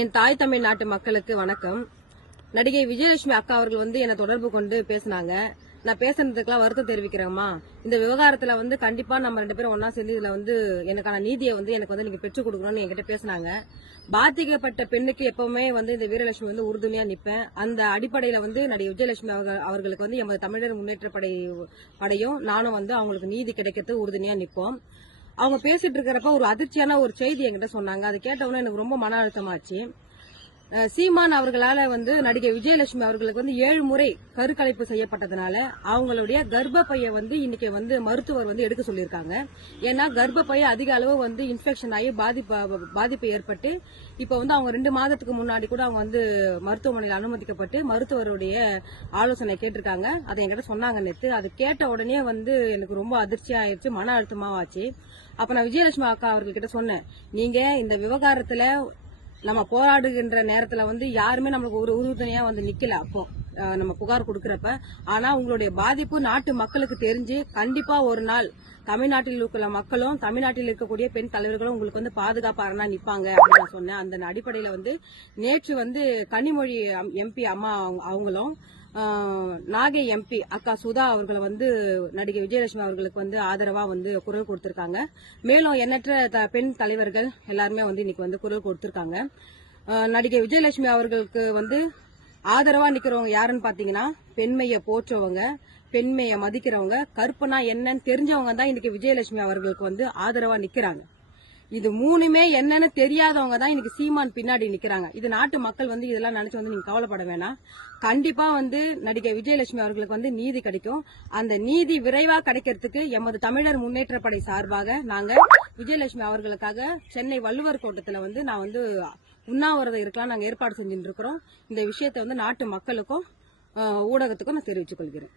என் தாய் தமிழ் நாட்டு மக்களுக்கு வணக்கம். நடிகை விஜயலட்சுமி அக்கா அவர்கள் என்னை தொடர்பு கொண்டு பேசினாங்க. நான் பேசுறதுக்கெல்லாம் வருத்தம் தெரிவிக்கிறேம்மா. இந்த விவகாரத்துல கண்டிப்பா நம்ம 2 பேரும் ஒன்னா சேர்ந்து இதுல எனக்கான நீதியை எனக்கு நீங்க பெற்றுக் கொடுக்கணும்னு என்கிட்ட பேசினாங்க. பாதிக்கப்பட்ட பெண்ணுக்கு எப்பவுமே இந்த வீரலட்சுமி உறுதுணையா நிப்பேன். அந்த அடிப்படையில நடிகை விஜயலட்சுமி அவர்களுக்கு எமது தமிழர் முன்னேற்ற படையும் நானும் அவங்களுக்கு நீதி கிடைக்கிறது உறுதுணையா நிப்போம். அவங்க பேசிட்டு இருக்கிறப்ப ஒரு அதிர்ச்சியான ஒரு செய்தி என்கிட்ட சொன்னாங்க. அதை கேட்டவுடனே எனக்கு ரொம்ப மன அழுத்தமாச்சு. சீமான் அவர்களால நடிகை விஜயலட்சுமி அவர்களுக்கு 7 முறை கருக்கலைப்பு செய்யப்பட்டதுனால அவங்களுடைய கர்ப்பப்பையை இன்னைக்கு மருத்துவர் எடுக்க சொல்லியிருக்காங்க. ஏன்னா கர்ப்பப்பையை அதிக அளவு இன்ஃபெக்ஷன் ஆகி பாதிப்பு ஏற்பட்டு இப்ப அவங்க 2 மாதத்துக்கு முன்னாடி கூட அவங்க மருத்துவமனையில் அனுமதிக்கப்பட்டு மருத்துவருடைய ஆலோசனை கேட்டிருக்காங்க. அதை என்கிட்ட சொன்னாங்க நேத்து. அது கேட்ட உடனே எனக்கு ரொம்ப அதிர்ச்சியா ஆயிடுச்சு, மன அழுத்தமாவாச்சு. அப்ப நான் விஜயலட்சுமி அக்கா அவர்கிட்ட சொன்னேன், நீங்க இந்த விவகாரத்துல நம்ம போராடுகின்ற நேரத்துல யாருமே நமக்கு ஒரு உறுதுணையா நிக்கல. அப்போ நம்ம புகார் கொடுக்கறப்ப, ஆனா உங்களுடைய பாதிப்பு நாட்டு மக்களுக்கு தெரிஞ்சு கண்டிப்பா ஒரு நாள் தமிழ்நாட்டில் இருக்கிற மக்களும் தமிழ்நாட்டில் இருக்கக்கூடிய பெண் தலைவர்களும் உங்களுக்கு பாதுகாப்பு அரணா நிப்பாங்க அப்படின்னு நான் சொன்னேன். அந்த அடிப்படையில நேற்று கனிமொழி எம்பி அம்மா அவங்களும் நாகை எம்பி அக்கா சுதா அவர்களை நடிகை விஜயலட்சுமி அவர்களுக்கு ஆதரவா குரல் கொடுத்திருக்காங்க. மேலும் எண்ணற்ற பெண் தலைவர்கள் எல்லாருமே இன்னைக்கு குரல் கொடுத்திருக்காங்க. நடிகை விஜயலட்சுமி அவர்களுக்கு ஆதரவா நிக்கிறவங்க யாருன்னு பாத்தீங்கன்னா, பெண்மையை போற்றவங்க, பெண்மையை மதிக்கிறவங்க, கற்பனா என்னன்னு தெரிஞ்சவங்க தான் இன்னைக்கு விஜயலட்சுமி அவர்களுக்கு ஆதரவா நிக்கிறாங்க. இது 3மே என்னன்னு தெரியாதவங்க தான் இன்னைக்கு சீமான் பின்னாடி நிக்கிறாங்க. இது நாட்டு மக்கள் இதெல்லாம் நினைச்சு நீங்க கவலைப்பட வேணாம். கண்டிப்பா நடிகை விஜயலட்சுமி அவர்களுக்கு நீதி கிடைக்கும். அந்த நீதி விரைவா கிடைக்கிறதுக்கு எமது தமிழர் முன்னேற்ற படை சார்பாக நாங்க விஜயலட்சுமி அவர்களுக்காக சென்னை வள்ளுவர் கோட்டத்துல நான் உண்ணாவிரதம் இருக்கலாம் நாங்க ஏற்பாடு செஞ்சுட்டு இருக்கிறோம். இந்த விஷயத்தை நாட்டு மக்களுக்கும் ஊடகத்துக்கும் நான் தெரிவித்துக் கொள்கிறேன்.